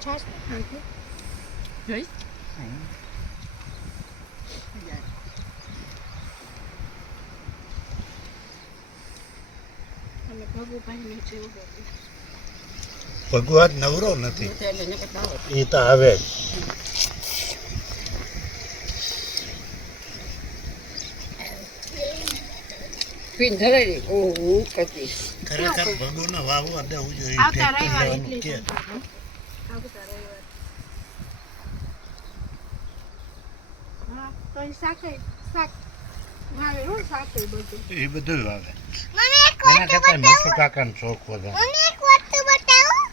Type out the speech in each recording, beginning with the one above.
છાશ નાખી જોઈ અને ભગુભાઈ નીચે ઉભો ભગવાન નવરો નથી એ તો આવે જ પિંધરે ઓહો કતી ખરેખર ભગવાનને વાવવા દેવું જોઈએ આવતા ટ્રેક્ટર રવિવાર લેવાનું એટલે કે આવતા રવિવાર હા તો એ શાક વાવે હો શાક એ બધું એ બધું વાવે મને એક એના કરતા મચ્છુ કાકાનો શોખ વધારે મને એક વસ્તુ બતાવું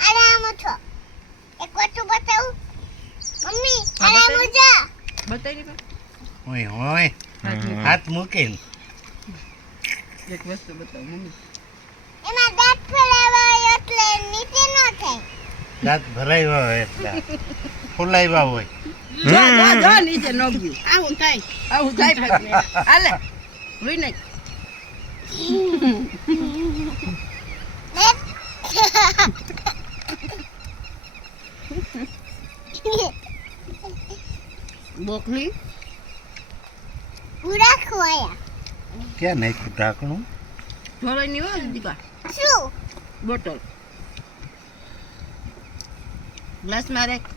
આરામ છો એક વસ્તુ બતાવું મમ્મી આરામ જા બતાવી દે હોય હોય હાથ મૂકીને એક વસ્તુ બતાવ મમ્મી એમાં દાંત ફેલાવાય એટલે નીચે ન થાય દાંત ભરાવ્યા હોય એટલે ફૂલાવ્યા હોય જો નીચે ન ગયું આવું થાય આવું જાય ભાઈ હાલે લઈ નાખ બોકલી પૂરા ખોયા ક્યાં નાખ્યું ઢાંકણું ઢોળાઈ ની હોય દીકા શું બોટલ ગ્લાસ માં રાખ